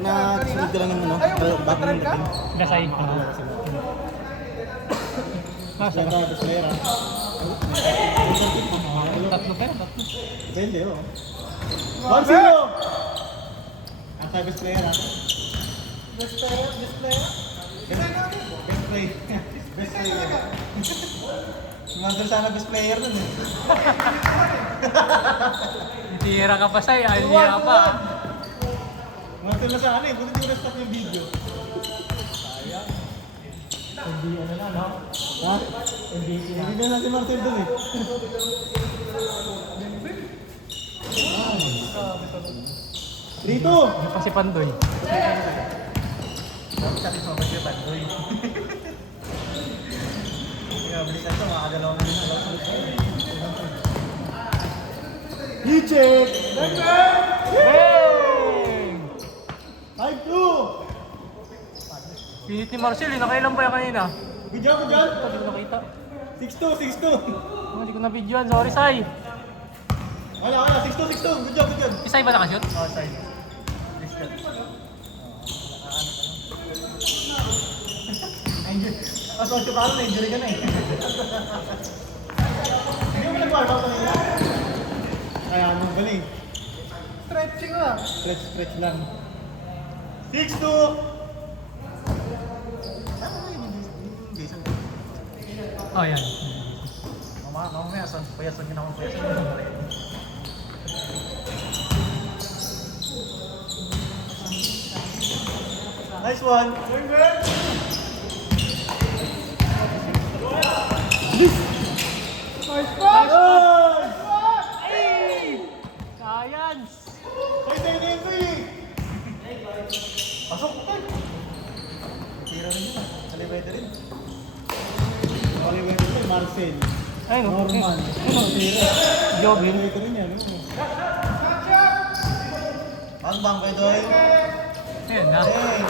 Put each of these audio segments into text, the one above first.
Pinasunod ko lang yung ano, bago yung dating. Dasay. Nasa ka, tapos player ah. Tatlo pero tatlo. Depende oh. 1-0! Ang best player ah. Best player? Best player? Best player. Best player. Sumandal sana best player nun eh. Tira ka pa sa'yo, tira ka pa. Sumandal na sana eh, buti yung restart yung video. Sayang. Hindi ano na no? Ha? Hindi na natin Marcel dun eh. Dito! Ano pa si Pandoy? Sabi mo ba siya Pandoy? Bilisan ito, makakagalaw na rin ang loob. Yichek! Hey! 5-2! Pinit ni Marcel, nakailan ba yan kanina? Good job, good job! Hindi ko nakita. 6-2, 6-2! Hindi ko na-videoan, sorry Sai. Wala, 6-2, 6-2! Good job, good job! Isay ba nakashoot? Oh, sorry. Mas onto ka na, injury ka na eh. Hindi mo nag-warm out kanina? Kaya ano galing? Stretching lang. Stretch lang. 6-2! Jason. Oh, yan. Mamaya, payasan nyo na akong payasan. Nice one! Nice Nice! Hey! Science! Ay, tayo na yun eh! Pasok ko tayo! Tira rin yun ah. Kalibete rin. Kalibete rin, Marcel. Ay, no. Norman. Ano? Tira. Jogging. Kalibete rin yan. Bang kayo doy. Ayan na. Hey!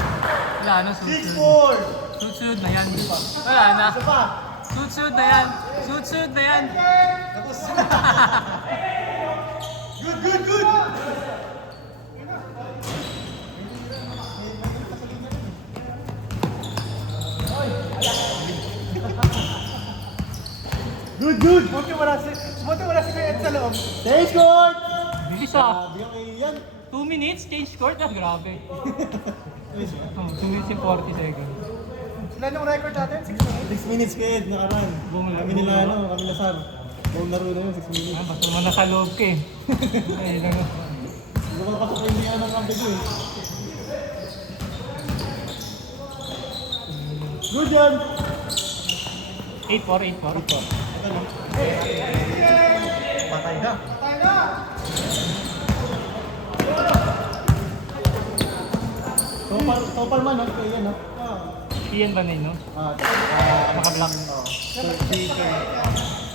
Wala na, susunod. 6-4! Susunod na yan. Wala na. Isa pa! Susunod na yan. Susunod na yan. Tapos! Good, good, good! Good, good! Buti wala si Kuya Ed sa loob. Change court! Bilis ah. Sabi yung iyan. 2 minutes, change court. Ah, grabe. 2 minutes and 40 seconds. Ilan yung record natin? 6 minutes? 6 minutes Kuya Ed, nakaraan. Kami nila ano, kami na Sam. Buong laro na yun, 6 minutes. Ah, basta naman nasa loob ka eh. Ay, lang. Hindi ko pasok yung hindi ng kampi ko eh. Good yan! 8-4, 8-4. Ito na. Patay na. Tayo na! Topal man, no? Kaya yan, no? Iyan ba na yun, no? Naka-block.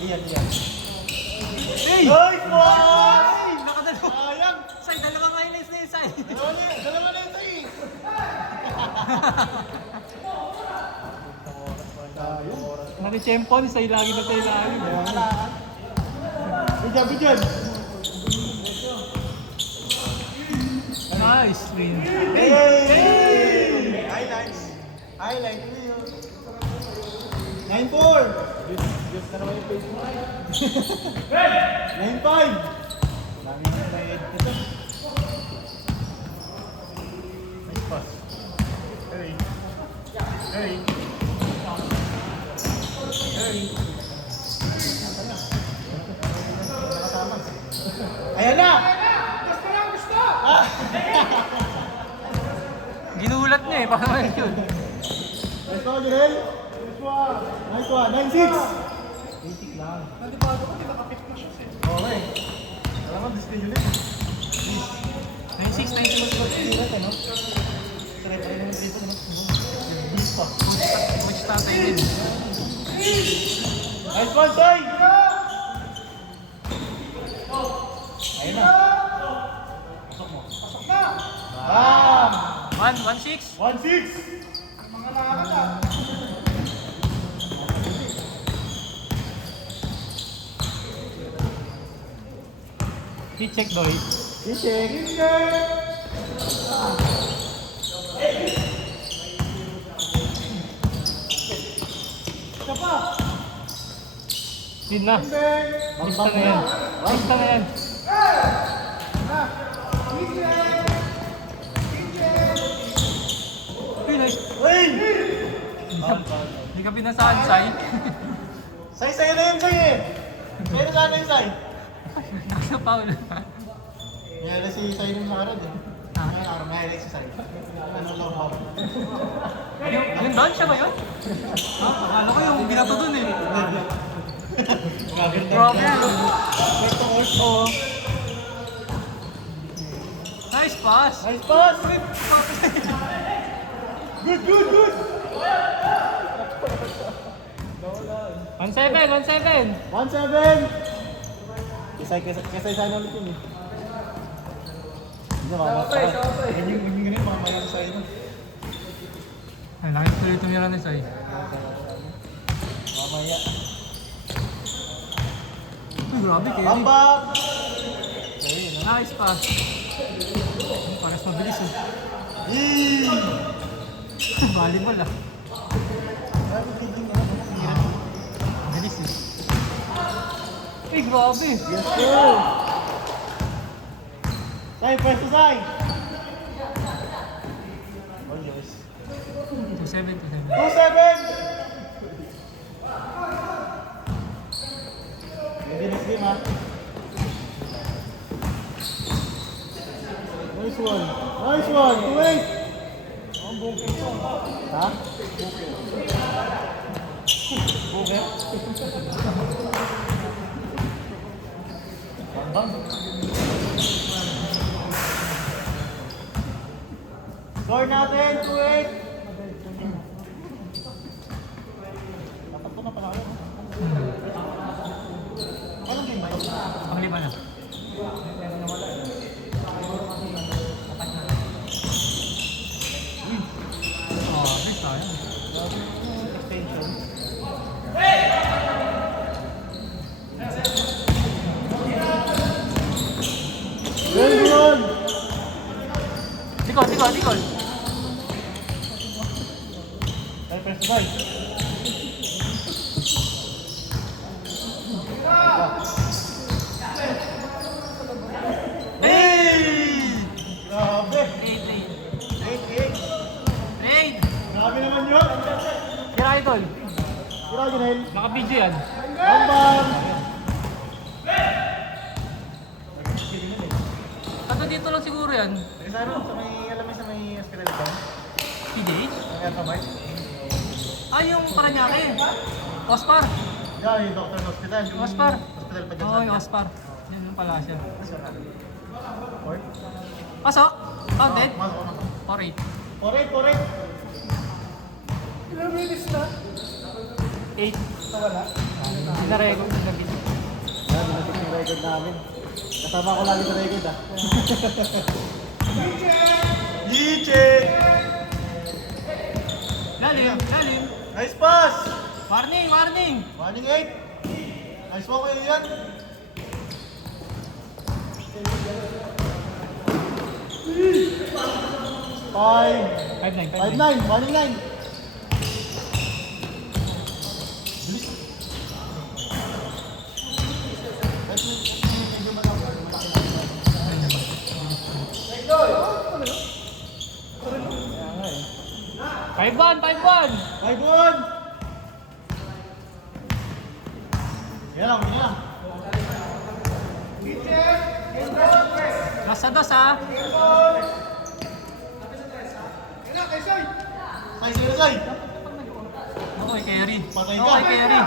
Iyan. Hey! Nice one! Nakadalawa. Sayang! Say, dalawang highlights na yun, Say. Dalawa na yun sa'yo eh. Naki-champion, Say lagi na tayo lagi. Good job. Nice win. Hey! Highlight mo yun. 9-4! Diyos na naman yung page mo. 9-5! Dami yung may ito. Nice pass. Hey! Ayan na! Gusto! Ginulat niya eh, paano yun? Nice one, Jirel! Nice one! 9-6! Basic lang. Nadibago ko, di nakapit na siya eh. Okay. Alam mo, display yun eh. 9-6, 9-6. Hirap ano? Try naman dito naman. Boost pa. Coach tatay din. Nice one, Tay! Ayun na. Pasok mo. Pasok na! Bam! 1-6. 1-6! Mga lakad ah. Hit check, Doy. Check! Yun na. Lista na yan. Lista na yan. Uy, nice. Uy! Hindi ka pinasaan, Sai. Say, sa'yo na yun, Say eh! Sa'yo na sana yun, Say. Nasa foul. Mayroon si Say nung nakarad eh. Ngayon araw, mayroon si Say. Ano lang ba? Yung doon siya ba yun? Ha? Akala ko yung binato dun eh. Grabe yan. Oo. Nice pass. Nice pass! Good, good, good! 1-7, 1-7. 1-7! Kesay sana ulit yun eh. Hindi ba? Ganyan ganyan, mamaya sa sa'yo. Ay, nakita tuloy tumira ni Sai. Mamaya. Uy, grabe kayo. Bambak! Nice pass. Pares mabilis eh. Yee! Volleyball ah. Mabilis eh. Uy, grabe. Yes, sir! Say, pwesto, Say! Oh, yes. 2-7, 2-7. 2-7! Hindi next game, ha? Nice one! Nice one! 2-8! Ang bukit ko. Ha? Bukit? Bang. Score natin, 2-8. Tatakto na pala kayo. Anong game ba yun? Panglima na. Oh, nice tayo. Extension. Very good! Tikol, tikol, tikol. Ay, press to buy. Hey! Grabe! 8-8. 8. Grabe naman yun! Tira idol. Tira, Junel. Naka-video yan. Bambang! Tato dito lang siguro yan. Sa ano, sa may, alam mo sa may hospital ito? PDH? Ang Erkamay? Ah, yung Paranaque. Ospar. Yeah, yung doctor ng hospital. Yung Ospar. hospital pa dyan Oo, yung Ospar. Yan yung pala siya. Or? Pasok. Counted. Masok na. 4-8. 4-8. Ilang minutes na? 8. Nawala. Sinarecord na video. Yan, binapit yung record namin. Kasama ko lagi sa record ah. Yichik! Lalim, lalim. Nice pass! Warning, warning. Warning 8! Nice walk kayo yan! Five! 5-9, 5-9! Warning 9! Five one, 5-1. 5-1! Yan lang, yan lang. Dos sa dos ha. Say, sino say? Okay, carry. Patay ka. Okay, carry.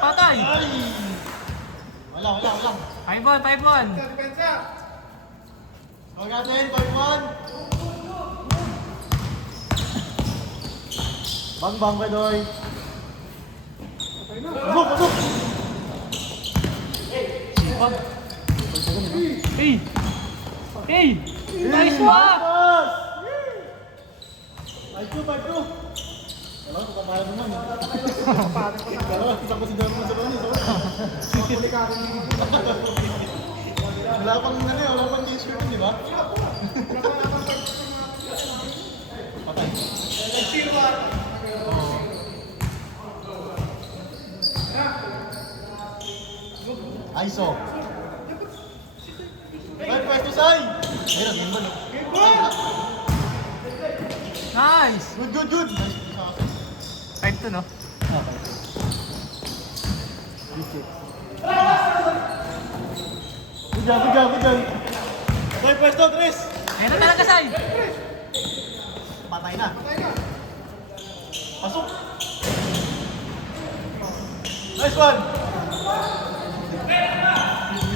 Patay. Ay! Wala. 5-1, 5-1. Depensa! Huwag natin, 5-1! Bang, Bedoy! Pasok! Sipag. Hey! Hey! Nice one! Pass! 5-2! Alam ko, kapahal naman. Dalawa, isang pasidar mo sa banis. Wala pang t-shirt, di ba? Patay. Pwesto. Ay, pwesto, Sai! Ayun, game ball. Nice! Good, good, good! 5-2, no? Okay. Good job, good job, good job. Sai, pwesto, Tris! Ayun na talaga, Sai! Patay na. Pasok! Nice one!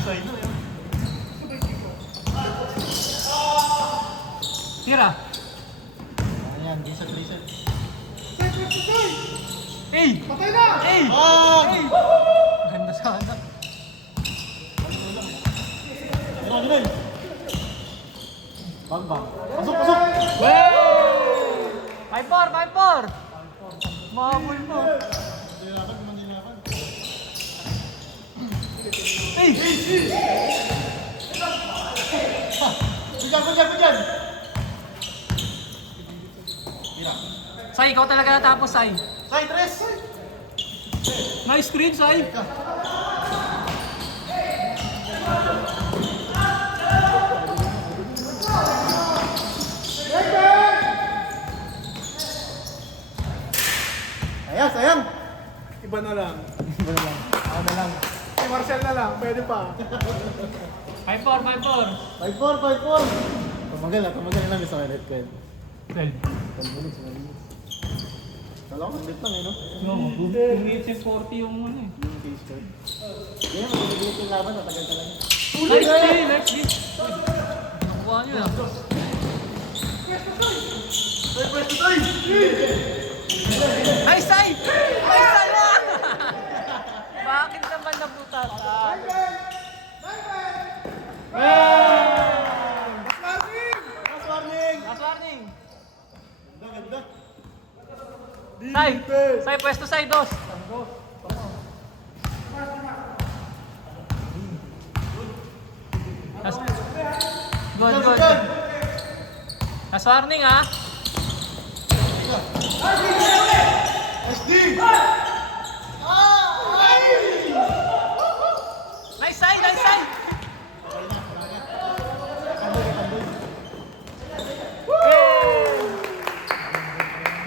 Sai na yun. Tira! Ayan, reset, reset. Hey! Patay na! Hey! Ah! Hey! Ganda sana. Ano na yun? Bang, bang. Pasok, pasok! Wey! 5-4! 5-4! Mahabol mo. Dinakan, mandinakan. Hey! Kujan, kujan, kujan! Mira. Sai, ikaw talaga natapos, Sai. Sai, Tres! Nice screen, Sai. Sayang, sayang! Iba na lang. Iba na lang. Ako na lang. Si Marcel na lang, pwede pa. 5-4, 5-4. 5-4, 5-4! Tumagal na lang sa red coin. 12. 10 minutes, 1 minutes. Kala ko, saglit lang eh, no? No, gumitin 40 yung ano eh. Yung case card. Yan, magbibilit yung laban, matagal ka lang. Nice game, nice game. Nakuha nyo na. Sai, pwesto, Sai! Nice, Sai! Nice, Sai! Bakit naman nabutas? Last warning! Last warning. Ganda, ganda. Sai! Sai, pwesto, Sai, dos. Last... Good, good. Last warning, ah. SD!